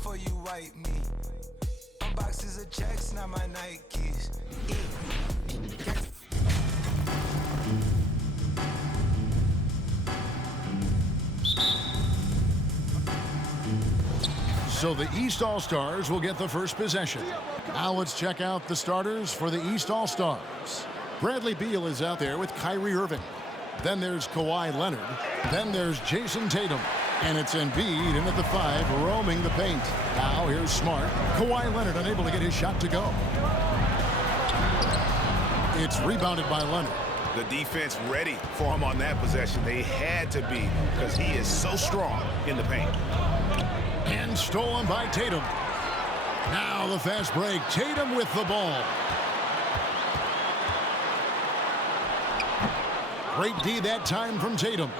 before you wipe me. Boxes of checks, not my Nikes. So the East All-Stars will get the first possession. Now let's check out the starters for the East All-Stars. Bradley Beal is out there with Kyrie Irving. Then there's Kawhi Leonard. Then there's Jason Tatum. And it's Embiid in at the 5, roaming the paint. Now here's Smart. Kawhi Leonard unable to get his shot to go. It's rebounded by Leonard. The defense ready for him on that possession. They had to be, because he is so strong in the paint. And stolen by Tatum. Now the fast break. Tatum with the ball. Great D that time from Tatum.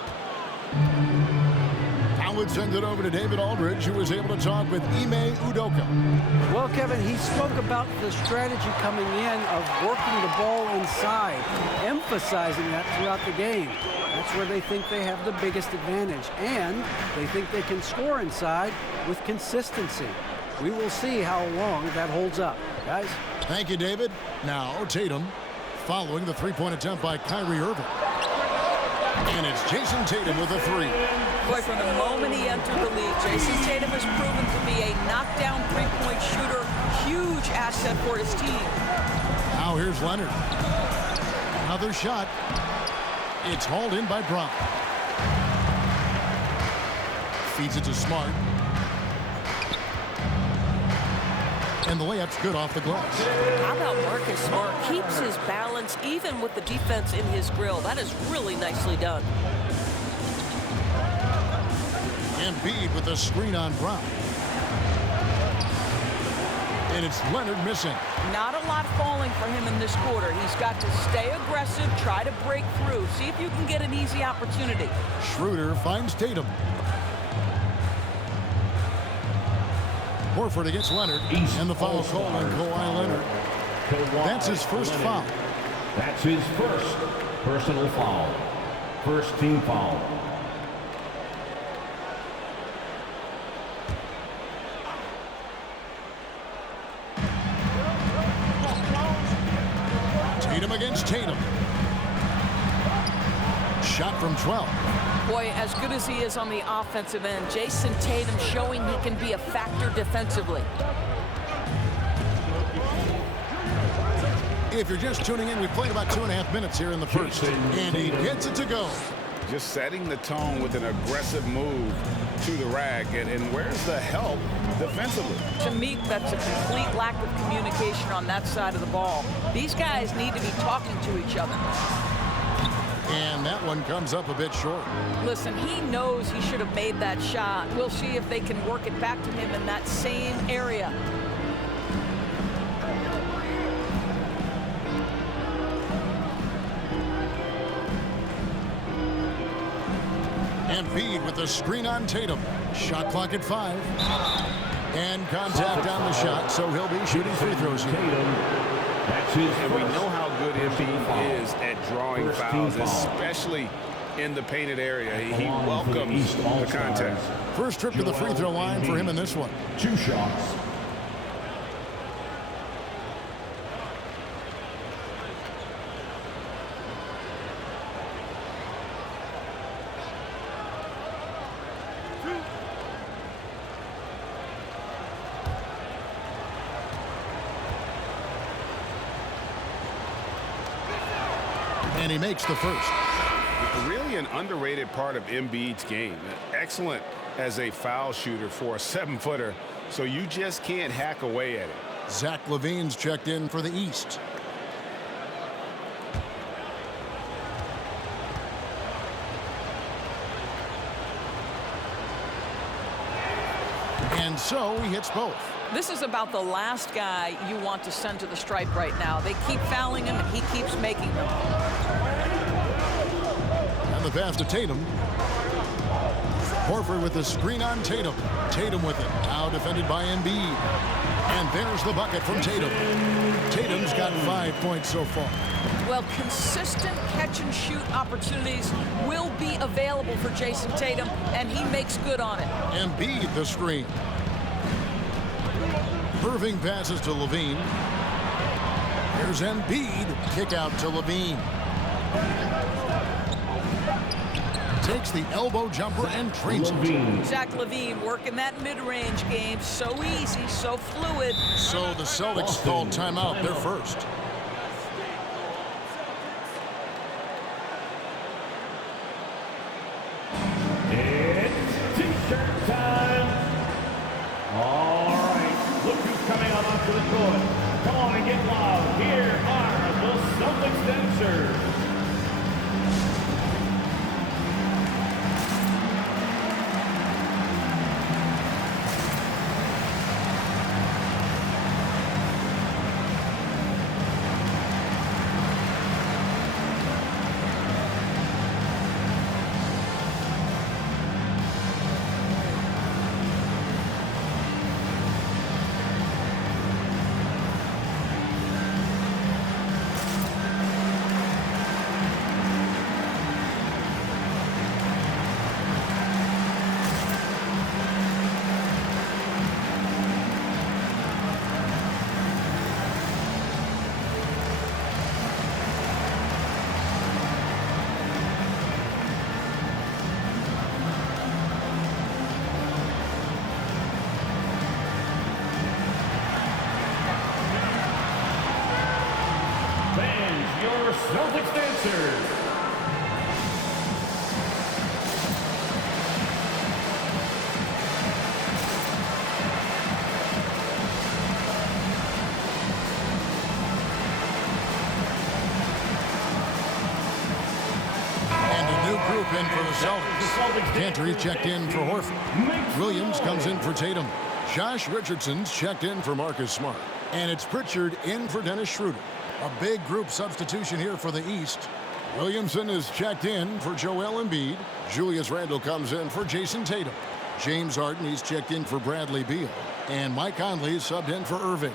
Now let's send it over to David Aldridge, who was able to talk with Ime Udoka. Well, Kevin, he spoke about the strategy coming in of working the ball inside, emphasizing that throughout the game. That's where they think they have the biggest advantage, and they think they can score inside with consistency. We will see how long that holds up, guys. Thank you, David. Now Tatum, following the three-point attempt by Kyrie Irving. And it's Jason Tatum with a 3. Boy, from the moment he entered the league, Jason Tatum has proven to be a knockdown three-point shooter, huge asset for his team. Now here's Leonard. Another shot. It's hauled in by Brown. Feeds it to Smart. And the layup's good off the glass. How about Marcus Smart? Keeps his balance even with the defense in his grill. That is really nicely done. Embiid with a screen on Brown. And it's Leonard missing. Not a lot falling for him in this quarter. He's got to stay aggressive, try to break through. See if you can get an easy opportunity. Schroeder finds Tatum. Horford against Leonard. And the foul call on Kawhi Leonard. That's his first foul. That's his first personal foul. First team foul. Tatum against Tatum. Shot from 12. Boy, as good as he is on the offensive end, Jason Tatum showing he can be a factor defensively. If you're just tuning in, we've played about 2.5 minutes here in the first. And he gets it to go. Just setting the tone with an aggressive move to the rack. And where's the help defensively? To me, that's a complete lack of communication on that side of the ball. These guys need to be talking to each other. And that one comes up a bit short. Listen, he knows he should have made that shot. We'll see if they can work it back to him in that same area. Embiid with the screen on Tatum. Shot clock at 5. And contact on the shot, so he'll be shooting free throws here. And we know how good Embiid is at drawing fouls, especially in the painted area. He welcomes the contact. First trip to the free throw line for him in this one. 2 shots. And he makes the first. Really an underrated part of Embiid's game. Excellent as a foul shooter for a 7-footer, so you just can't hack away at it. Zach LaVine's checked in for the East. And so he hits both. This is about the last guy you want to send to the stripe right now. They keep fouling him, and he keeps making them. And the pass to Tatum. Horford with the screen on Tatum. Tatum with it. Now defended by Embiid. And there's the bucket from Tatum. Tatum's got 5 points so far. Well, consistent catch-and-shoot opportunities will be available for Jason Tatum, and he makes good on it. Embiid the screen. Irving passes to Levine. Here's Embiid. Kick out to Levine. Takes the elbow jumper and trains it. Zach LaVine working that mid-range game. So easy, so fluid. So the Celtics called timeout. They're first. It's T-shirt time. All right, look who's coming on onto the court. Come on and get loud. Here are the Celtics dancers. Your Celtics dancers. And a new group in for the Celtics. Cantor checked in for Horford. Williams comes in for Tatum. Josh Richardson's checked in for Marcus Smart. And it's Pritchard in for Dennis Schroeder. A big group substitution here for the East. Williamson is checked in for Joel Embiid. Julius Randle comes in for Jason Tatum. James Harden, he's checked in for Bradley Beal. And Mike Conley is subbed in for Irving.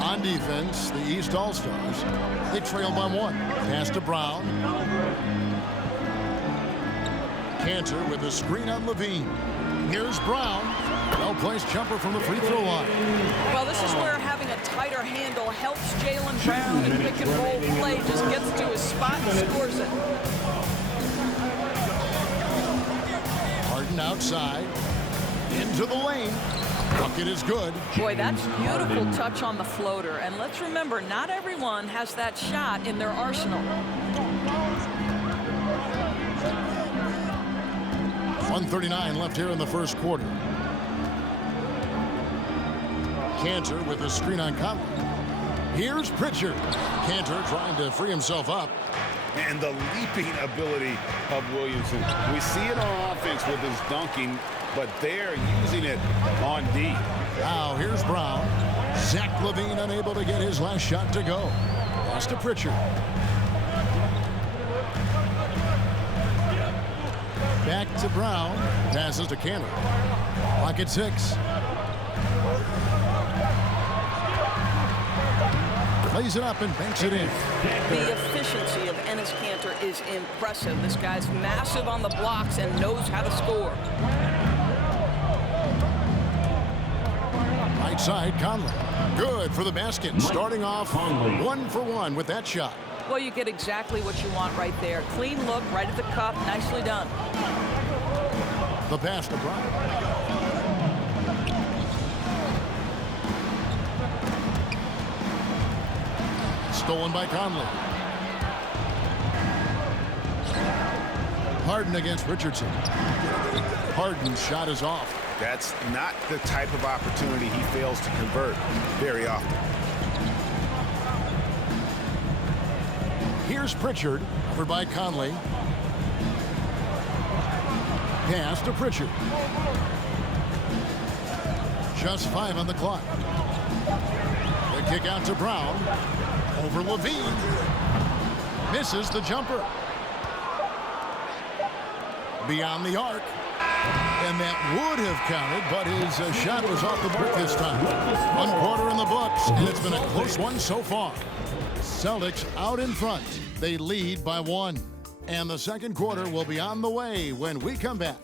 On defense, the East All-Stars, they trail by 1. Pass to Brown. Cantor with a screen on Levine. Here's Brown. Well-placed jumper from the free throw line. Well, this is where having a tighter handle helps Jaylen Brown in pick and roll play. Just gets to his spot and scores it. Harden outside. Into the lane. Bucket is good. Boy, that's beautiful touch on the floater. And let's remember, not everyone has that shot in their arsenal. 1:39 left here in the first quarter. Cantor with a screen on Conley. Here's Pritchard. Cantor trying to free himself up. And the leaping ability of Williamson. We see it on offense with his dunking, but they're using it on D. Now here's Brown. Zach LaVine unable to get his last shot to go. Pass to Pritchard. Back to Brown. Passes to Cantor. Clock at 6. Plays it up and banks it in. The efficiency of Enes Kanter is impressive. This guy's massive on the blocks and knows how to score. Right side, Conley. Good for the basket. Starting off 1 for 1 with that shot. Well, you get exactly what you want right there. Clean look, right at the cup. Nicely done. The pass to Brown. Stolen by Conley. Harden against Richardson. Harden's shot is off. That's not the type of opportunity he fails to convert very often. Here's Pritchard, covered by Conley. Pass to Pritchard. Just 5 on the clock. The kick out to Brown. Over Levine. Misses the jumper. Beyond the arc. And that would have counted, but his shot was off the mark this time. 1 quarter in the books, and it's been a close one so far. Celtics out in front. They lead by 1. And the second quarter will be on the way when we come back.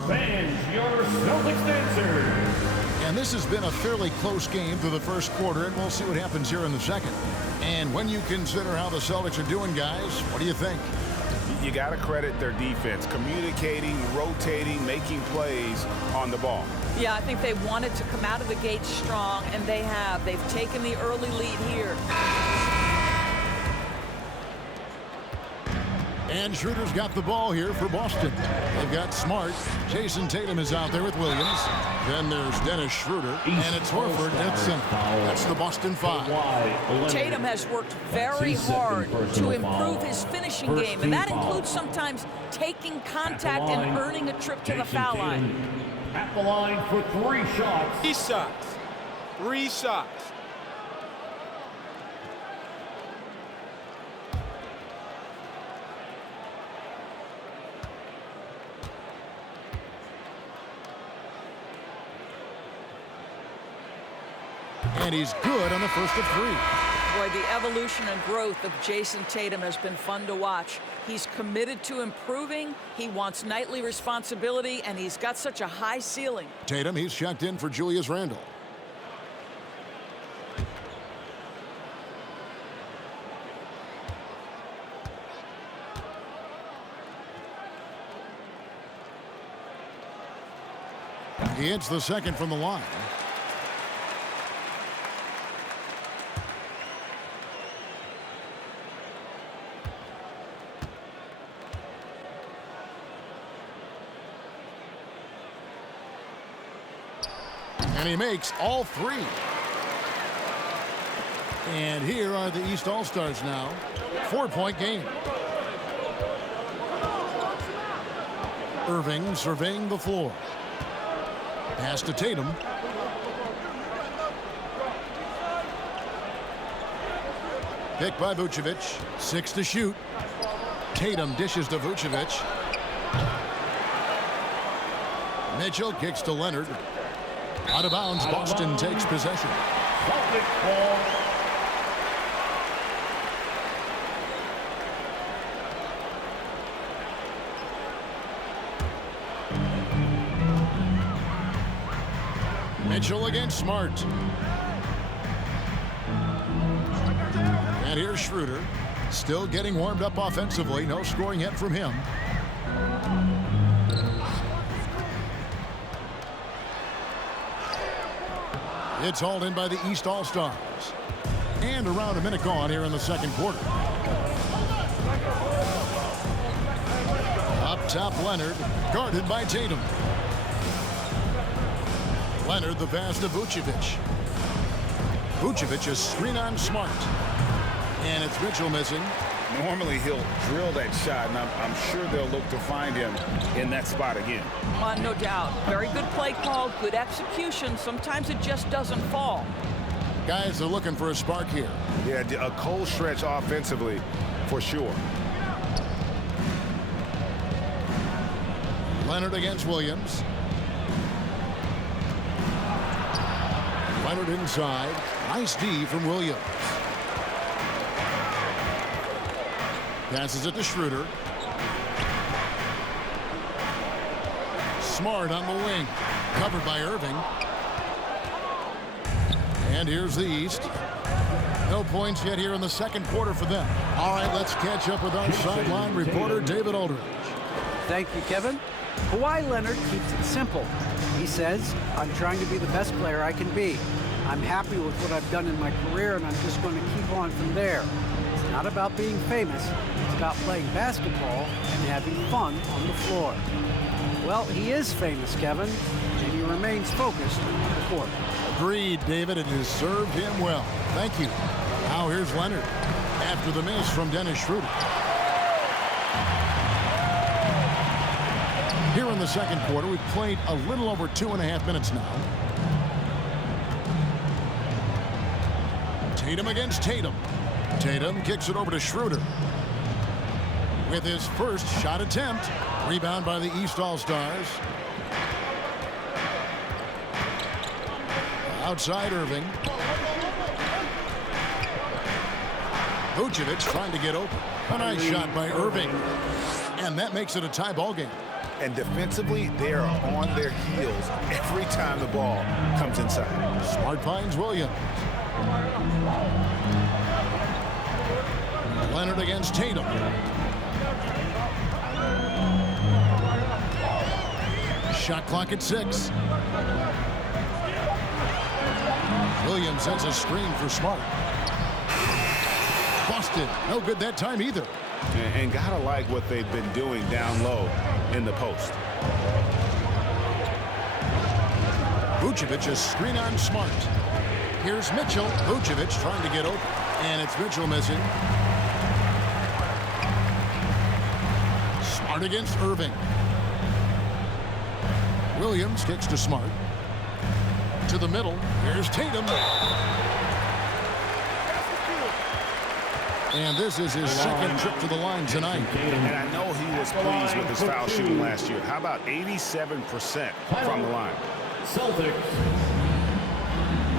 Fans, your Celtics answer. And this has been a fairly close game through the first quarter, and we'll see what happens here in the second. And when you consider how the Celtics are doing, guys, what do you think? You got to credit their defense, communicating, rotating, making plays on the ball. Yeah, I think they wanted to come out of the gate strong, and they have. They've taken the early lead here. And Schroeder's got the ball here for Boston. They've got Smart. Jason Tatum is out there with Williams. Then there's Dennis Schroeder. And it's Horford at center. That's the Boston 5. Tatum has worked very hard to improve his finishing game, and that includes sometimes taking contact and earning a trip to the foul line. At the line for 3 shots. 3 shots. 3 shots. And he's good on the first of 3. Boy, the evolution and growth of Jason Tatum has been fun to watch. He's committed to improving, he wants nightly responsibility, and he's got such a high ceiling. Tatum, he's checked in for Julius Randle. He hits the second from the line. And he makes all 3. And here are the East All-Stars now. 4-point game. Irving surveying the floor. Pass to Tatum. Pick by Vucevic. 6 to shoot. Tatum dishes to Vucevic. Mitchell kicks to Leonard. Out of bounds, Boston takes possession. Celtics ball. Mitchell against Smart. And here's Schroeder. Still getting warmed up offensively. No scoring yet from him. It's hauled in by the East All-Stars. And around a minute gone here in the second quarter. Up top, Leonard, guarded by Tatum. Leonard, the pass to Vucevic. Vucevic is screen on Smart. And it's Mitchell missing. Normally he'll drill that shot, and I'm sure they'll look to find him in that spot again. No doubt. Very good play call, good execution. Sometimes it just doesn't fall. Guys are looking for a spark here. Yeah, a cold stretch offensively for sure. Leonard against Williams. Leonard inside. Nice D from Williams. Passes it to Schroeder. Smart on the wing. Covered by Irving. And here's the East. No points yet here in the second quarter for them. All right, let's catch up with our sideline reporter, David Aldridge. Thank you, Kevin. Kawhi Leonard keeps it simple. He says, I'm trying to be the best player I can be. I'm happy with what I've done in my career, and I'm just going to keep on from there. It's not about being famous. It's about playing basketball and having fun on the floor. Well, he is famous, Kevin, and he remains focused on the court. Agreed, David. It has served him well. Thank you. Now here's Leonard after the miss from Dennis Schroeder. Here in the second quarter, we've played a little over 2.5 minutes now. Tatum against Tatum. Tatum kicks it over to Schroeder. With his first shot attempt. Rebound by the East All-Stars. Outside Irving. Vucevic trying to get open. A nice shot by Irving. And that makes it a tie ball game. And defensively, they are on their heels every time the ball comes inside. Smart finds Williams. Leonard against Tatum. Shot clock at 6. Williams sends a screen for Smart. Busted. No good that time either. And gotta like what they've been doing down low in the post. Vucevic a screen on Smart. Here's Mitchell. Vucevic trying to get open. And it's Mitchell missing. Smart against Irving. Williams kicks to Smart. To the middle. Here's Tatum. And this is his second trip to the line tonight. And I know he was pleased with his foul shooting last year. How about 87% from the line? Celtics.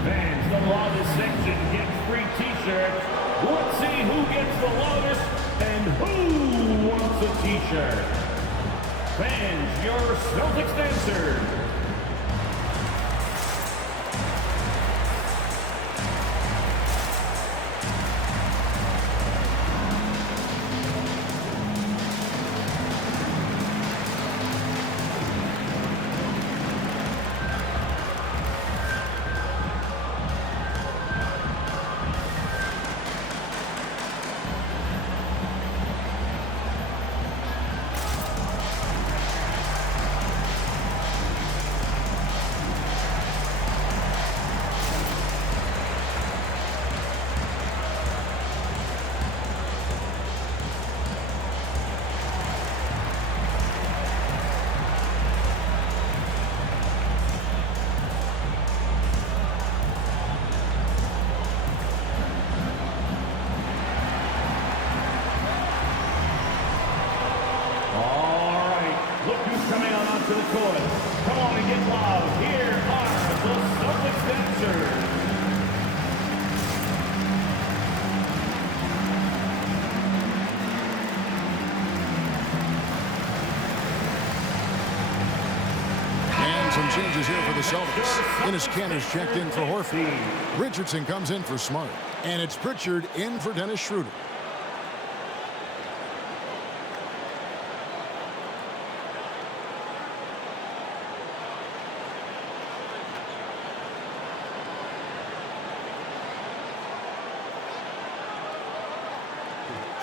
Fans, the longest section gets free t-shirts. Let's see who gets the longest and who wants a t-shirt. Fans, your Celtics dancer. Some changes here for the Celtics. Enes Kanter's checked in for Horford. Richardson comes in for Smart. And it's Pritchard in for Dennis Schroeder.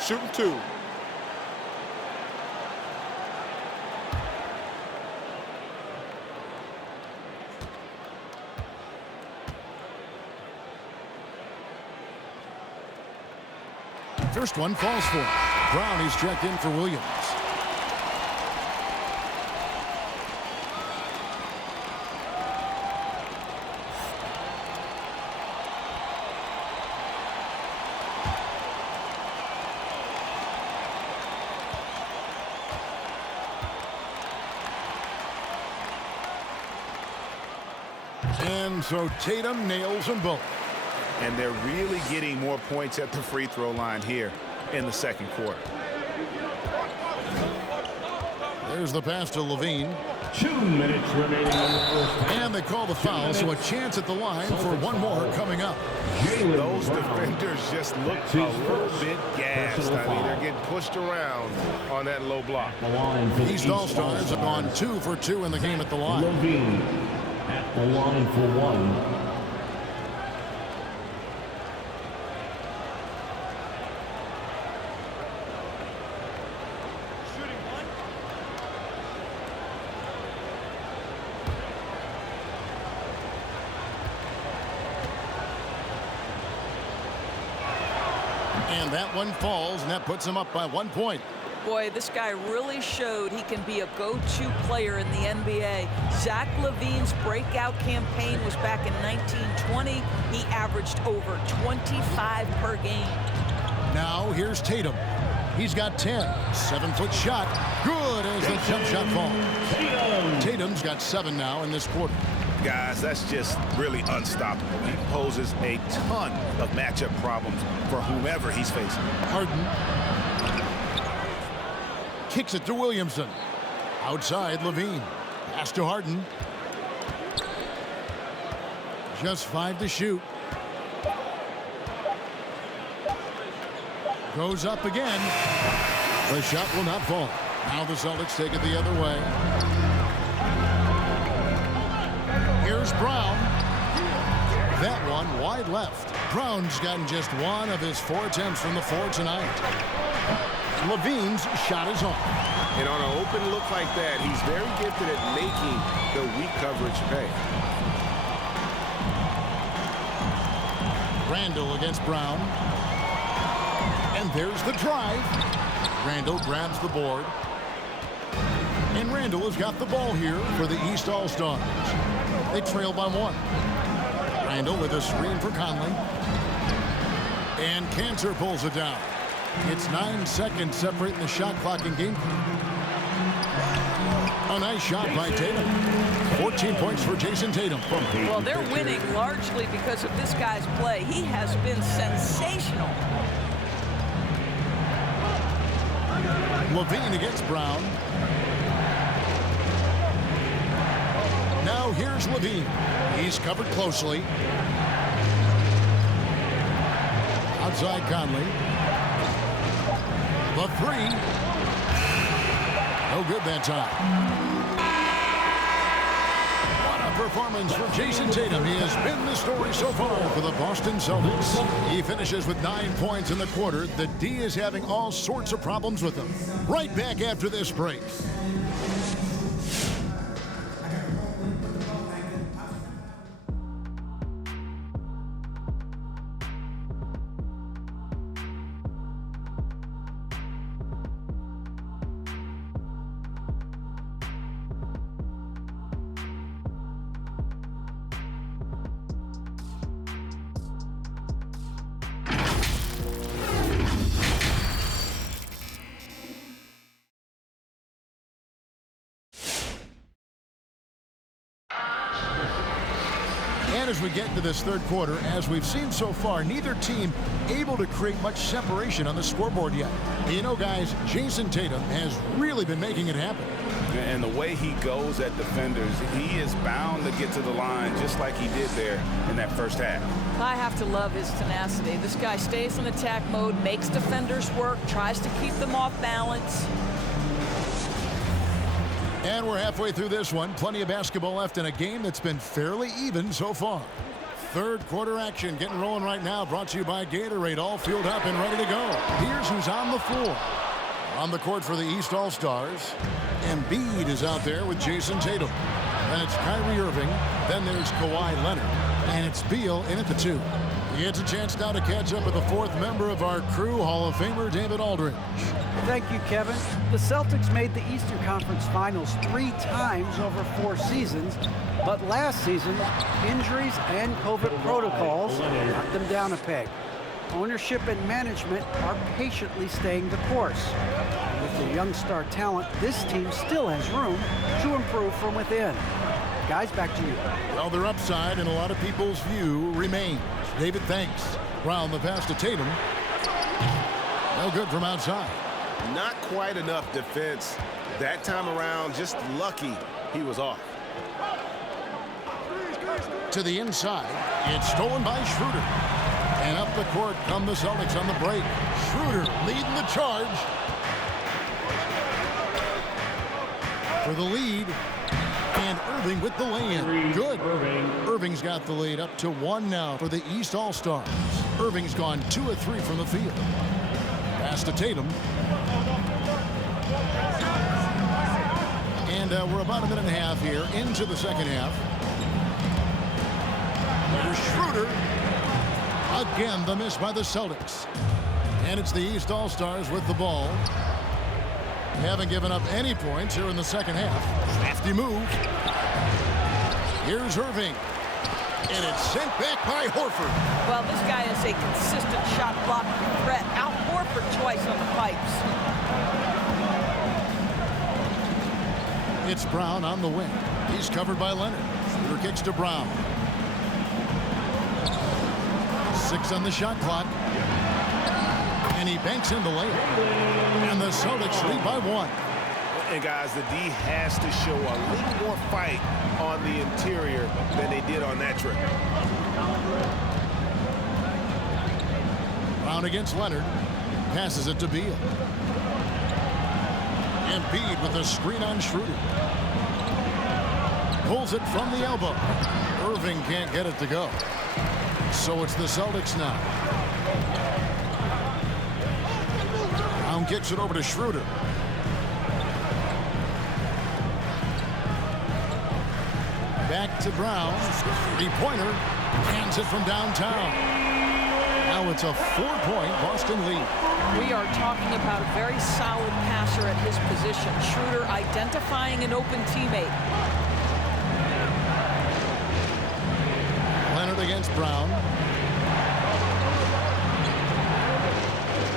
Shooting 2. First one falls for him. Brown, he's checked in for Williams. And so Tatum nails them both. And they're really getting more points at the free throw line here in the second quarter. There's the pass to Levine. 2 minutes remaining in the first half. And they call the foul, so a chance at the line for one more coming up. Those defenders just look a little bit gassed. I mean, they're getting pushed around on that low block. East All-Stars have gone 2 for 2 in the game at the line. Levine at the line for 1. And that one falls, and that puts him up by 1 point. Boy, this guy really showed he can be a go-to player in the NBA. Zach LaVine's breakout campaign was back in 1920. He averaged over 25 per game. Now here's Tatum. He's got 10. 7-foot shot. Good as the jump shot falls. Tatum's got 7 now in this quarter. Guys, that's just really unstoppable. He poses a ton of matchup problems for whomever he's facing. Harden kicks it to Williamson. Outside, Levine. Pass to Harden. Just 5 to shoot. Goes up again. The shot will not fall. Now the Celtics take it the other way. Here's Brown. That one wide left. Brown's gotten just 1 of his 4 attempts from the floor tonight. Levine's shot is off. And on an open look like that, he's very gifted at making the weak coverage pay. Randall against Brown. And there's the drive. Randall grabs the board. And Randall has got the ball here for the East All-Stars. They trail by 1. Randall with a screen for Conley. And Cantor pulls it down. It's 9 seconds separating the shot clock and game clock. A nice shot by Tatum. 14 points for Jason Tatum. Well, they're winning largely because of this guy's play. He has been sensational. Levine against Brown. Now here's Levine. He's covered closely. Outside Conley. The 3. No good that time. What a performance for Jason Tatum. He has been the story so far for the Boston Celtics. He finishes with 9 points in the quarter. The D is having all sorts of problems with him. Right back after this break. And as we get into this third quarter, as we've seen so far, neither team able to create much separation on the scoreboard yet. You know, guys, Jason Tatum has really been making it happen. And the way he goes at defenders, he is bound to get to the line just like he did there in that first half. I have to love his tenacity. This guy stays in attack mode, makes defenders work, tries to keep them off balance. And we're halfway through this one. Plenty of basketball left in a game that's been fairly even so far. Third quarter action getting rolling right now. Brought to you by Gatorade. All fueled up and ready to go. Here's who's on the floor. On the court for the East All-Stars. Embiid is out there with Jason Tatum. Then it's Kyrie Irving. Then there's Kawhi Leonard. And it's Beal in at the 2. He gets a chance now to catch up with the 4th member of our crew, Hall of Famer David Aldridge. Thank you, Kevin. The Celtics made the Eastern Conference Finals 3 times over 4 seasons, but last season, injuries and COVID protocols knocked them down a peg. Ownership and management are patiently staying the course. With the young star talent, this team still has room to improve from within. Guys, back to you. Well, their upside in a lot of people's view remains. David, thanks. Brown, the pass to Tatum. No good from outside. Not quite enough defense that time around. Just lucky he was off. To the inside. It's stolen by Schroeder. And up the court come the Celtics on the break. Schroeder leading the charge. For the lead. And Irving with the lay-in. Good. Irving's got the lead up to 1 now for the East All-Stars. Irving's gone 2 of 3 from the field. Pass to Tatum. And we're about a minute and a half here into the second half. Here's Schroeder. Again, the miss by the Celtics. And it's the East All-Stars with the ball. They haven't given up any points here in the second half. Crafty move. Here's Irving. And it's sent back by Horford. Well, this guy is a consistent shot blocking threat. Out Horford twice on the pipes. It's Brown on the wing. He's covered by Leonard. Schroeder kicks to Brown. 6 on the shot clock. And he banks in the layup. And the Celtics lead by 1. And guys, the D has to show a little more fight on the interior than they did on that trip. Brown against Leonard. Passes it to Beal. Embiid with a screen on Schroeder. Pulls it from the elbow. Irving can't get it to go. So it's the Celtics now. Brown kicks it over to Schroeder. Back to Brown. Three-pointer. Hands it from downtown. Now it's a 4-point Boston lead. We are talking about a very solid passer at his position. Schroeder identifying an open teammate. Leonard against Brown.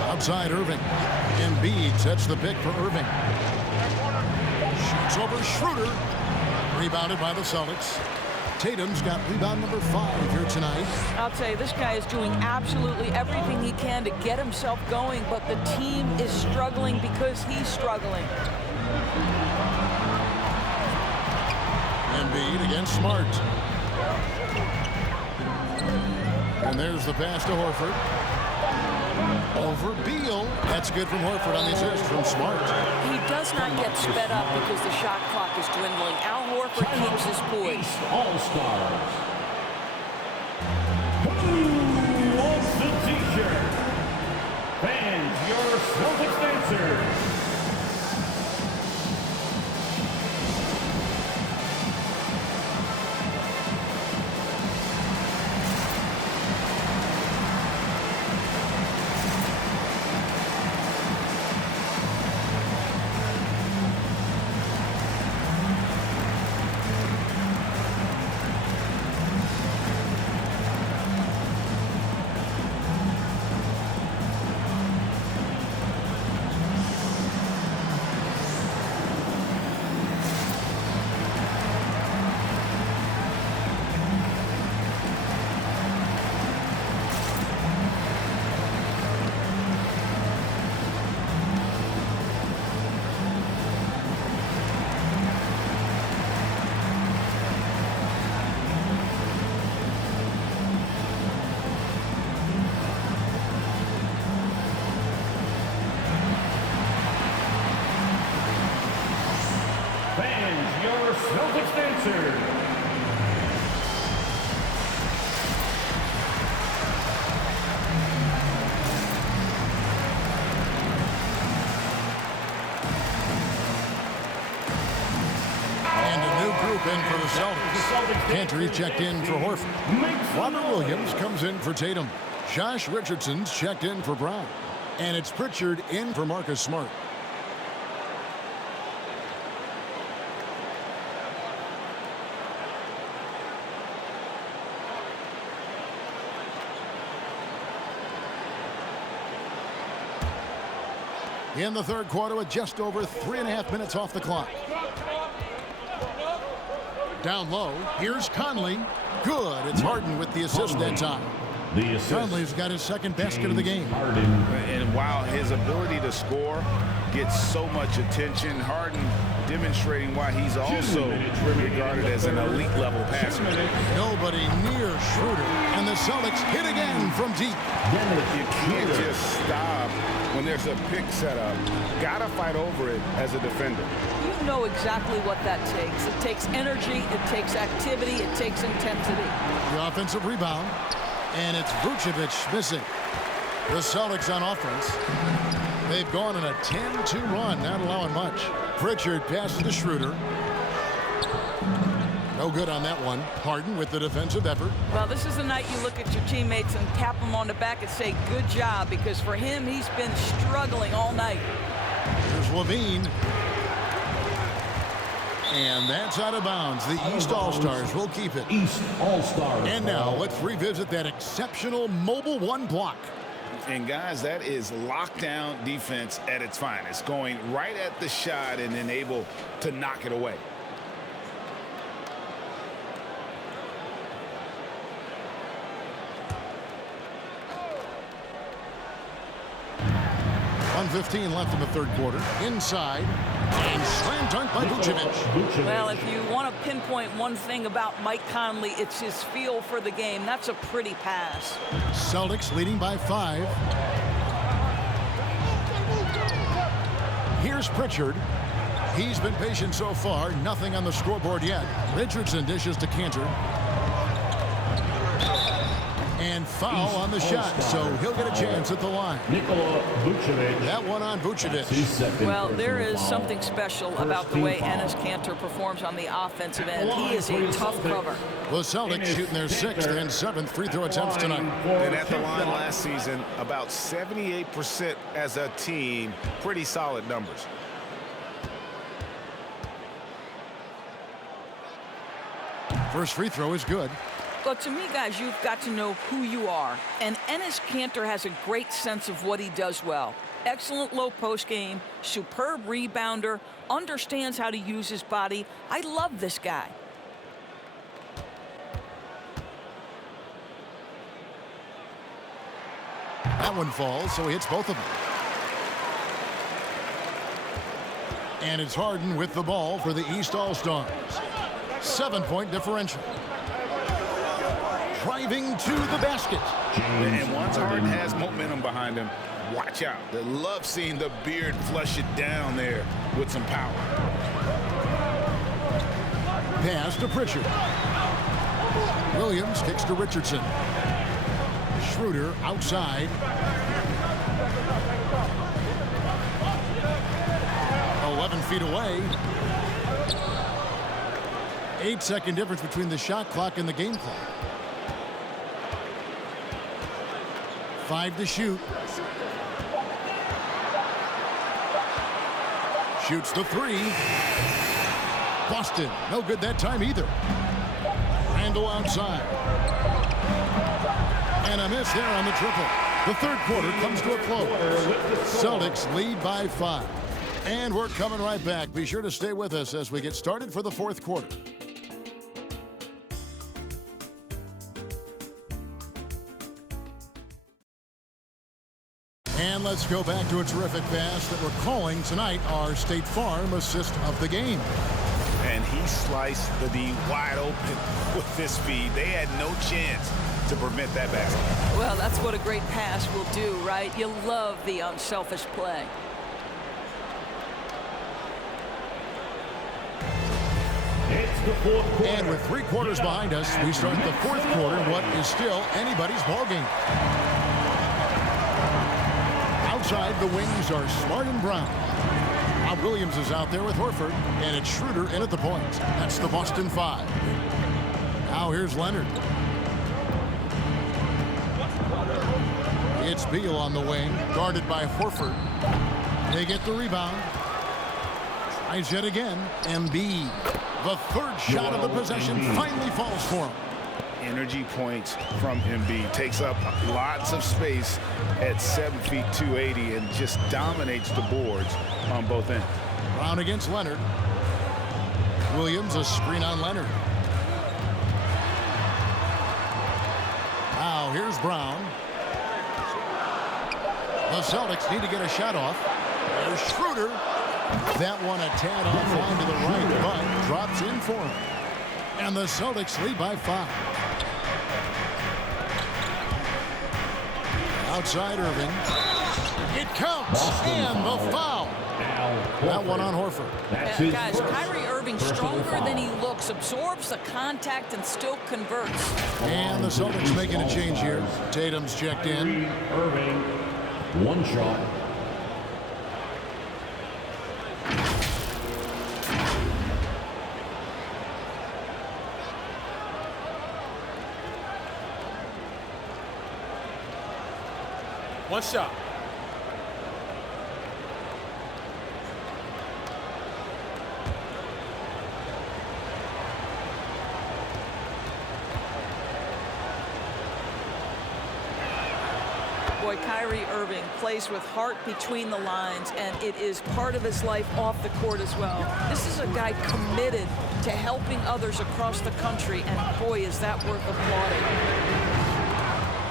Outside Irving. Embiid sets the pick for Irving. Shoots over Schroeder. Rebounded by the Celtics. Tatum's got rebound number 5 here tonight. I'll tell you, this guy is doing absolutely everything he can to get himself going, but the team is struggling because he's struggling. Embiid against Smart. And there's the pass to Horford. Over Beal. That's good from Horford on the assist from Smart. He does not get sped up because the shot clock is dwindling. Al Horford keeps his poise. All-Stars. Who wants the t-shirt? Fans, your Celtics dancers. Fans, your Celtics dancers. And a new group in for the Celtics. Cantor checked in for Horford. Robert Williams comes in for Tatum. Josh Richardson's checked in for Brown. And it's Pritchard in for Marcus Smart. In the third quarter with just over 3.5 minutes off the clock. Down low, here's Conley. Good, it's Harden with the assist that time. Conley's got his second basket of the game. And while his ability to score gets so much attention, Harden demonstrating why he's also regarded as an elite level passer. Nobody near Schroeder, and the Celtics hit again from deep. You can't just stop when there's a pick set up. Gotta fight over it as a defender. You know exactly what that takes. It takes energy, it takes activity, it takes intensity. The offensive rebound, and it's Vucevic missing. The Celtics on offense. They've gone on a 10-2 run, not allowing much. Pritchard passes to Schroeder. No good on that one. Harden with the defensive effort. Well, this is the night you look at your teammates and tap them on the back and say, good job, because for him, he's been struggling all night. Here's Levine. And that's out of bounds. The East All-Stars will keep it. East All-Stars. And now let's revisit that exceptional mobile one block. And guys, that is lockdown defense at its finest, going right at the shot and then able to knock it away. 7:15 left in the third quarter. Inside. And slam dunk by Vucevic. Well, if you want to pinpoint one thing about Mike Conley, it's his feel for the game. That's a pretty pass. Celtics leading by 5. Here's Pritchard. He's been patient so far. Nothing on the scoreboard yet. Richardson dishes to Cantor. And foul on the shot, so he'll get a chance at the line. That one on Vucevic. Well, there is something special about the way Enes Kanter performs on the offensive end. He is a tough cover. The Celtics shooting their 6th and 7th free throw attempts tonight. And at the line last season, about 78% as a team. Pretty solid numbers. First free throw is good. But to me, guys, you've got to know who you are. And Enes Kanter has a great sense of what he does well. Excellent low post game, superb rebounder, understands how to use his body. I love this guy. That one falls, so he hits both of them. And it's Harden with the ball for the East All-Stars. 7-point differential. Driving to the basket. And once Harden has momentum behind him, watch out. They love seeing the beard flush it down there with some power. Pass to Pritchard. Williams kicks to Richardson. Schroeder outside. 11 feet away. 8-second difference between the shot clock and the game clock. 5 to shoot. Shoots the 3. Boston, no good that time either. Randall outside. And a miss there on the triple. The third quarter comes to a close. Celtics lead by 5. And we're coming right back. Be sure to stay with us as we get started for the fourth quarter. And let's go back to a terrific pass that we're calling tonight our State Farm assist of the game. And he sliced the D wide open with this speed. They had no chance to prevent that basket. Well, that's what a great pass will do, right? You love the unselfish play. It's the fourth quarter. And with 3 quarters behind us, we start the fourth quarter in what is still anybody's ballgame. Outside, the wings are Smart and Brown. Now Williams is out there with Horford, and it's Schroeder in at the point. That's the Boston 5. Now here's Leonard. It's Beal on the wing, guarded by Horford. They get the rebound. Tries yet again. Embiid. The third shot of the possession finally falls for him. Energy points from Embiid. Takes up lots of space at 7 feet 280 and just dominates the boards on both ends. Brown against Leonard. Williams, a screen on Leonard. Now here's Brown. The Celtics need to get a shot off. There's Schroeder. That one a tad offline to the right, but drops in for him. And the Celtics lead by 5. Outside Irving. It counts, and the foul. That one on Horford. Guys, Kyrie Irving, stronger than he looks, absorbs the contact and still converts. And the Celtics making a change here. Tatum's checked in. Irving, one shot. One shot. Boy, Kyrie Irving plays with heart between the lines, and it is part of his life off the court as well. This is a guy committed to helping others across the country, and boy, is that worth applauding.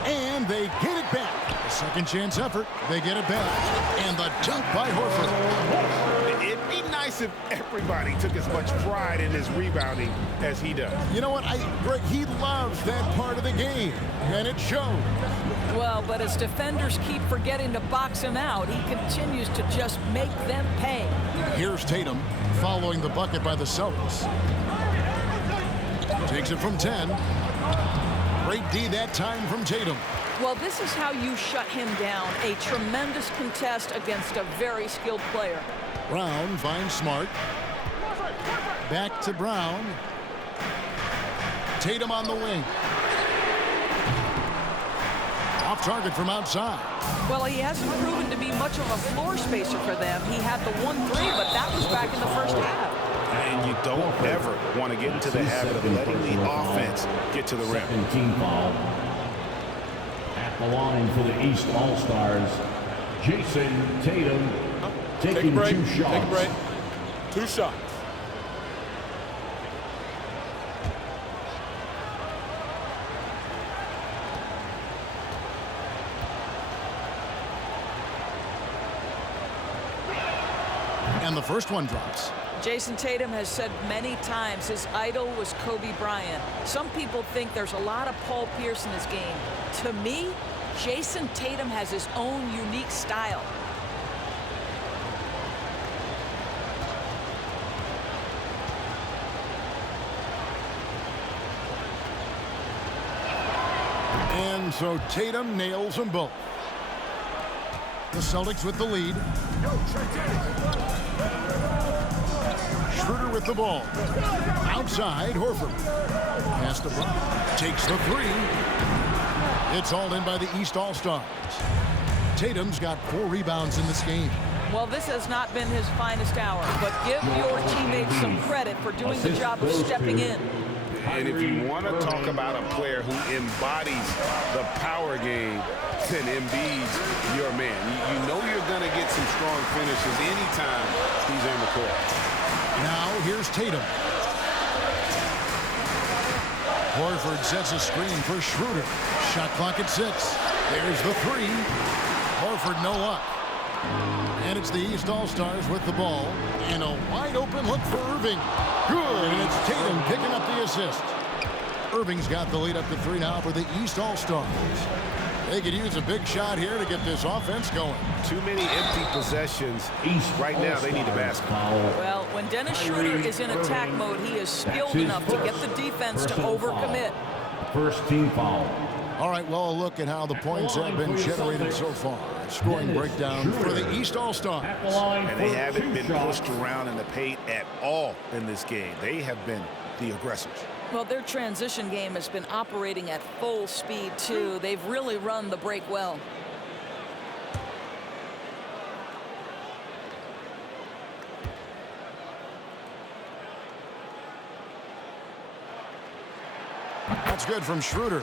And they get it back. A second chance effort. They get it back. And the The dunk by Horford. It'd be nice if everybody took as much pride in his rebounding as he does. You know what? Greg, he loves that part of the game, and it shows. Well, but as defenders keep forgetting to box him out, he continues to just make them pay. Here's Tatum following the bucket by the Celtics. Takes it from 10. Great D that time from Tatum. Well, this is how you shut him down. A tremendous contest against a very skilled player. Brown finds Smart. Back to Brown. Tatum on the wing. Off target from outside. Well, he hasn't proven to be much of a floor spacer for them. He had the 1-3, but that was back in the first half. And you don't ever want to get into the habit of letting the offense get to the rim. Second team foul. At the line for the East All-Stars, Jason Tatum taking 2 shots. Take a break. 2 shots. And the first one drops. Jason Tatum has said many times his idol was Kobe Bryant. Some people think there's a lot of Paul Pierce in his game. To me, Jason Tatum has his own unique style. And so Tatum nails them both. The Celtics with the lead. Schroeder with the ball. Outside, Horford. Pass to Brown. Takes the 3. It's hauled in by the East All-Stars. Tatum's got 4 rebounds in this game. Well, this has not been his finest hour, but give your teammates some credit for doing the job of stepping in. And if you want to talk about a player who embodies the power game, then Embiid's your man. You know you're going to get some strong finishes anytime he's on the court. Now here's Tatum. Horford sets a screen for Schroeder. Shot clock at 6. There's the 3. Horford no luck. And it's the East All-Stars with the ball. And a wide open look for Irving. Good, and it's Tatum picking up the assist. Irving's got the lead up to 3 now for the East All-Stars. They could use a big shot here to get this offense going. Too many empty possessions. Right now, they need a basket. Well, when Dennis Schroeder is in attack mode, he is skilled enough to get the defense to overcommit. First team foul. All right, well, a look at how the points have been generated so far. Scoring breakdown for the East All-Stars. And they haven't been pushed around in the paint at all in this game. They have been the aggressors. Well, their transition game has been operating at full speed, too. They've really run the break well. That's good from Schroeder.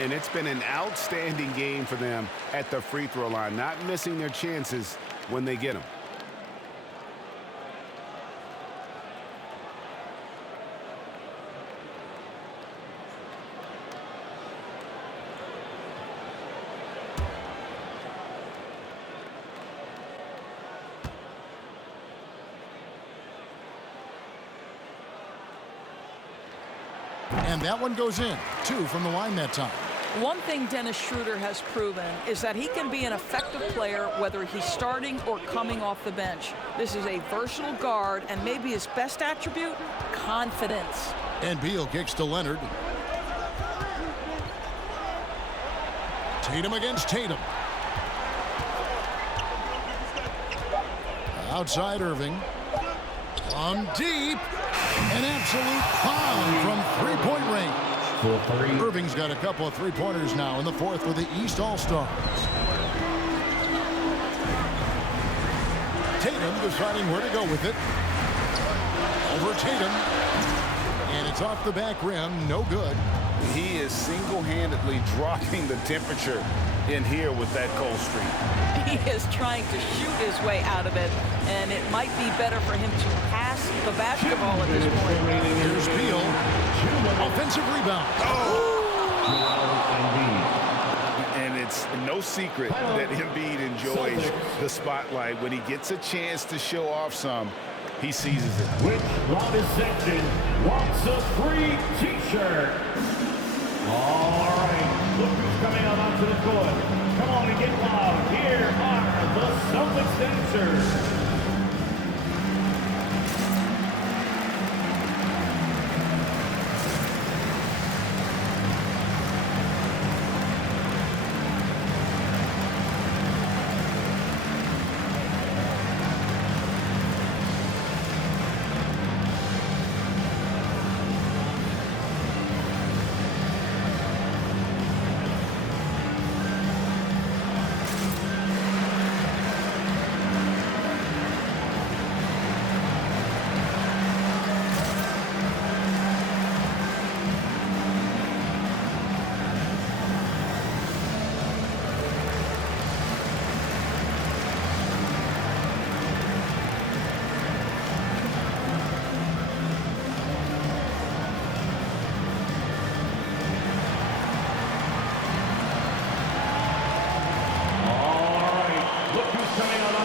And it's been an outstanding game for them at the free throw line, not missing their chances when they get them. And that one goes in. 2 from the line that time. One thing Dennis Schroeder has proven is that he can be an effective player whether he's starting or coming off the bench. This is a versatile guard, and maybe his best attribute, confidence. And Beal kicks to Leonard. Tatum against Tatum. Outside Irving. From deep. An absolute bomb from three-point range. Irving's got a couple of three-pointers now in the 4th for the East All-Stars. Tatum deciding where to go with it. Over Tatum. And it's off the back rim. No good. He is single-handedly dropping the temperature in here with that cold streak. He is trying to shoot his way out of it, and it might be better for him to pass the basketball at this point. Here's Beal. Offensive rebound. And it's It's no secret that Embiid enjoys the spotlight. When he gets a chance to show off some, he seizes it. Which loudest section wants a free T-shirt? All right, look who's coming out onto the court. Come on and get loud. Here are the Celtics dancers.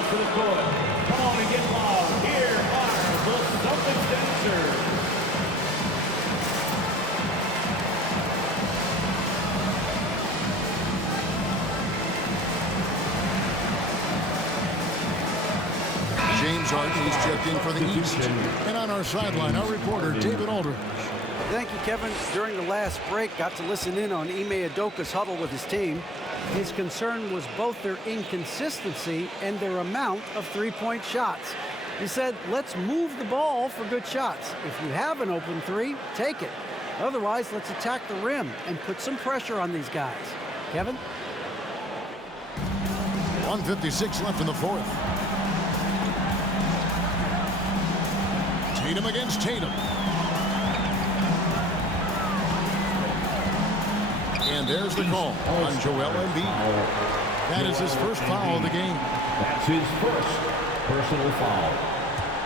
To the court. Come on and get loud. Here are the Celtics dancers. James Harden is checked in for the East. And on our sideline, our reporter, David Aldridge. Thank you, Kevin. During the last break, got to listen in on Ime Udoka's huddle with his team. His concern was both their inconsistency and their amount of three-point shots. He said, let's move the ball for good shots. If you have an open three, take it. Otherwise, let's attack the rim and put some pressure on these guys. Kevin? 1:56 left in the fourth. Tatum against Tatum. And there's the call on Joel Embiid. That is his first foul of the game. That's his first personal foul.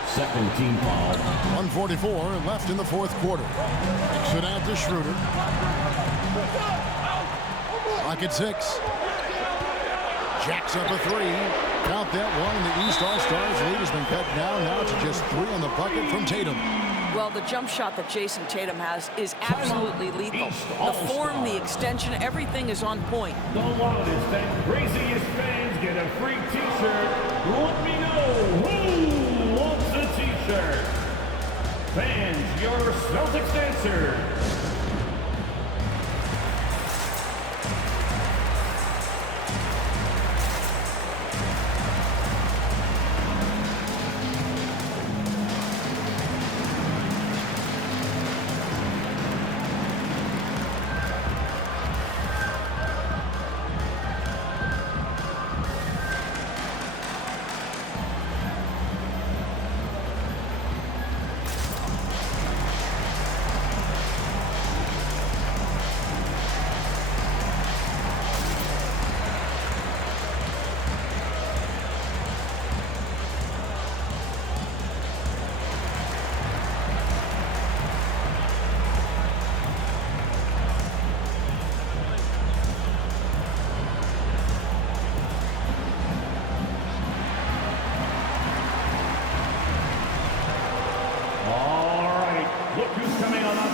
Second team foul. 1:44 left in the fourth quarter. Kicks it out to Schroeder. Clock at 6. Jacks up a three. Count that one. The East All-Stars lead has been cut down now to just 3 on the bucket from Tatum. Well, the jump shot that Jason Tatum has is absolutely lethal. The form, the extension, everything is on point. The loudest and craziest fans get a free T-shirt. Let me know who wants a T-shirt. Fans, your Celtics dancer.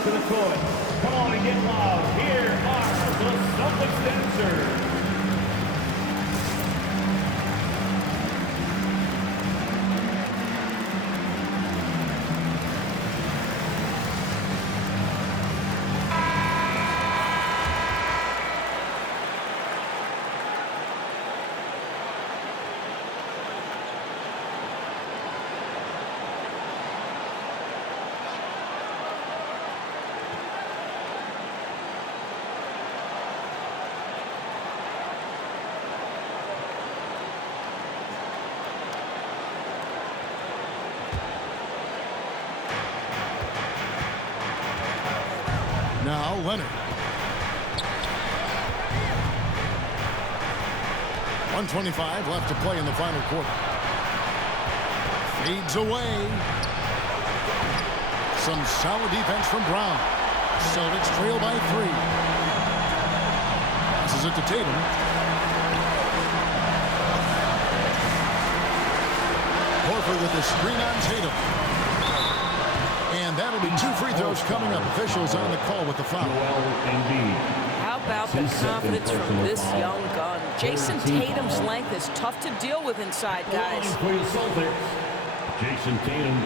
To the court. Come on and get loud. Here are the Celtics dancers. Now Leonard. 1:25 left to play in the final quarter. Fades away. Some solid defense from Brown. Celtics trail by 3. Passes it to Tatum. Horford with the screen on Tatum. And that'll be 2 free throws coming up. Officials on the call with the foul. How about the confidence from this young gun? Jason Tatum's length is tough to deal with inside, guys. For the Celtics, Jason Tatum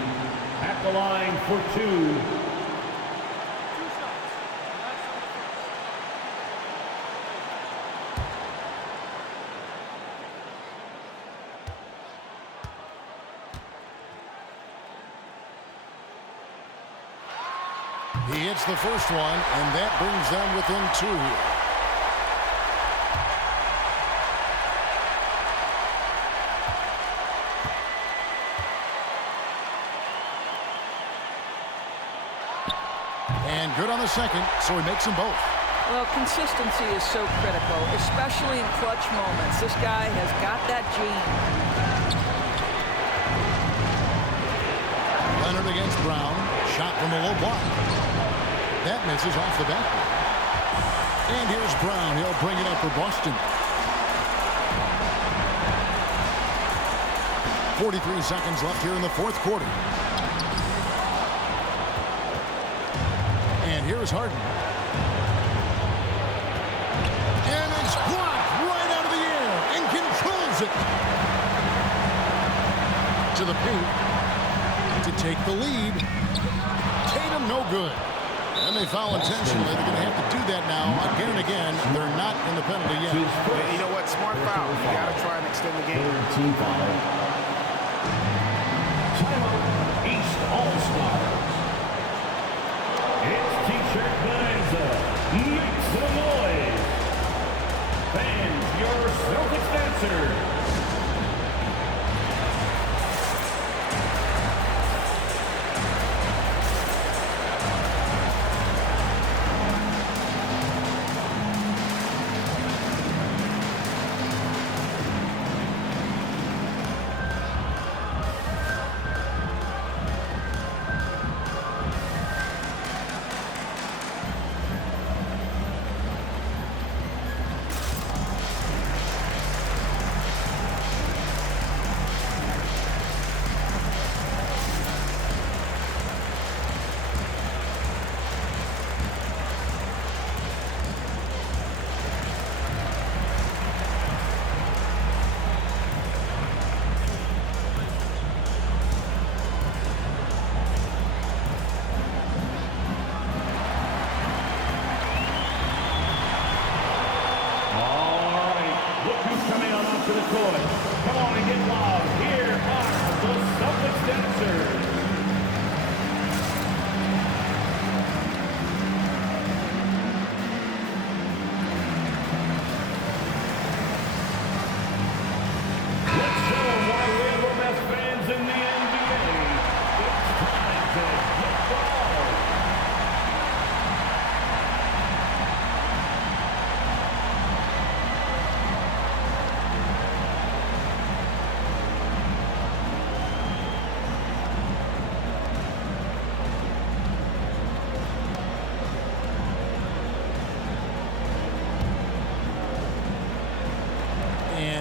at the line for 2. He hits the first one, and that brings them within 2 here. And good on the second, so he makes them both. Well, consistency is so critical, especially in clutch moments. This guy has got that gene. Leonard against Brown. Shot from a low block. That misses off the backboard. And here's Brown. He'll bring it up for Boston. 43 seconds left here in the fourth quarter. And here's Harden. And it's blocked right out of the air and controls it. To the paint to take the lead. Tatum no good. And they foul intentionally. They're going to have to do that now again and again. They're not in the penalty yet. You know what? Smart foul. You got to try and extend the game. Team foul. Timeout, East All-Stars. It's T-shirt bonanza. Make some noise. Fans, your Celtics dancer.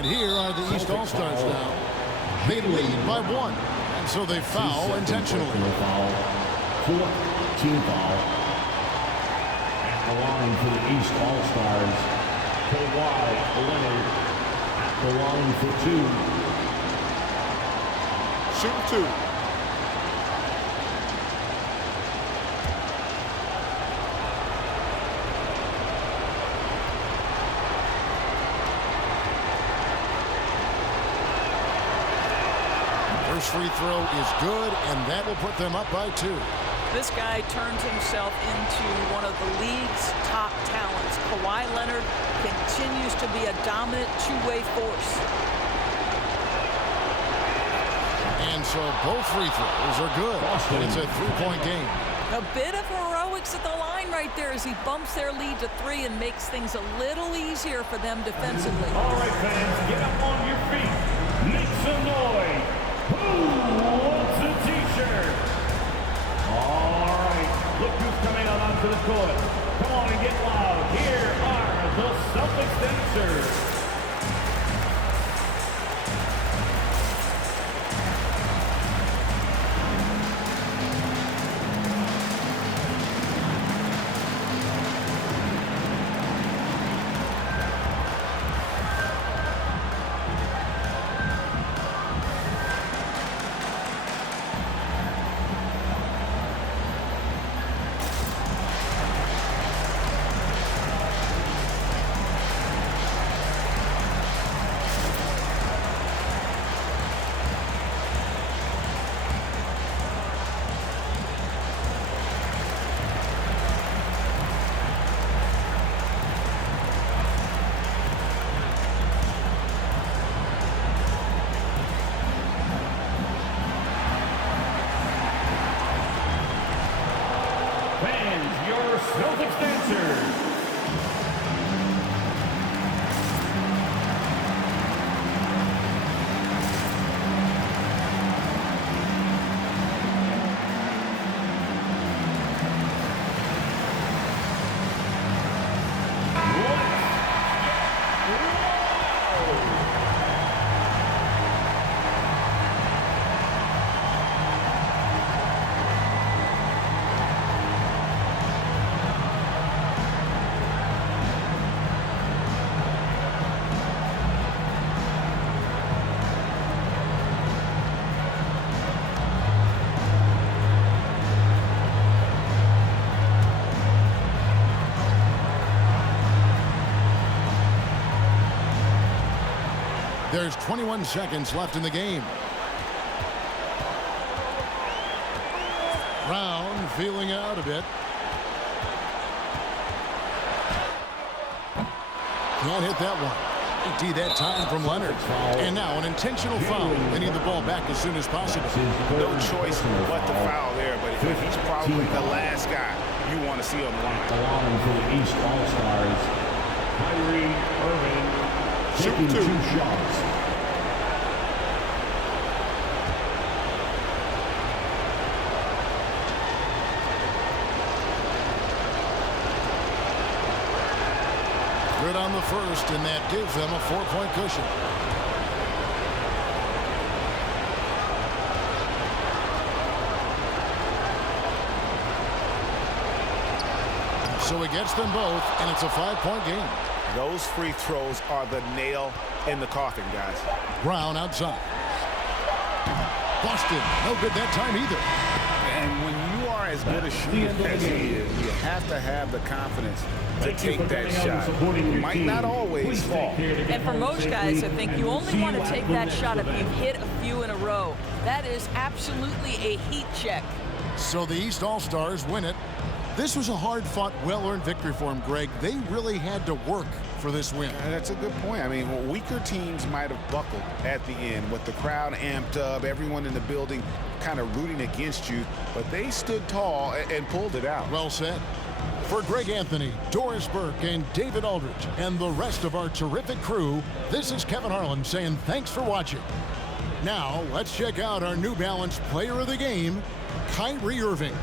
Here are the East All-Stars now. They lead by 1, and so they foul intentionally. Fourth team foul. At the line for the East All-Stars, Kawhi Leonard at the line for 2. Shoot 2. First free throw is good, and that will put them up by 2. This guy turned himself into one of the league's top talents. Kawhi Leonard continues to be a dominant two-way force. And so both free throws are good. It's a 3-point game. A bit of heroics at the line right there as he bumps their lead to 3 and makes things a little easier for them defensively. All right, fans, get up on your feet. Make some noise. Who wants a T-shirt? All right, look who's coming out onto the court. Come on and get loud. Here are the Celtics dancers. your Celtics dancers. There's 21 seconds left in the game. Brown feeling out a bit. Can't hit that one. D that time from Leonard. And now an intentional foul. They need the ball back as soon as possible. No choice but to foul there, but he's probably the last guy you want to see on the line. Along for the East All-Stars, Kyrie Irving taking 2 shots. Good on the first, and that gives them a 4-point cushion. So he gets them both, and it's a 5-point game. Those free throws are the nail in the coffin, guys. Brown outside. Busted. No good that time either. And when you are as good a shooter as he is, you have to have the confidence to take that shot. It might not always fall. And for most guys, I think you only want to take that shot if you've hit a few in a row. That is absolutely a heat check. So the East All-Stars win it. This was a hard-fought, well-earned victory for them, Greg. They really had to work for this win. That's a good point. I mean, weaker teams might have buckled at the end with the crowd amped up, everyone in the building kind of rooting against you, but they stood tall and pulled it out. Well said. For Greg Anthony, Doris Burke, and David Aldridge, and the rest of our terrific crew, this is Kevin Harlan saying thanks for watching. Now, let's check out our New Balance Player of the Game, Kyrie Irving.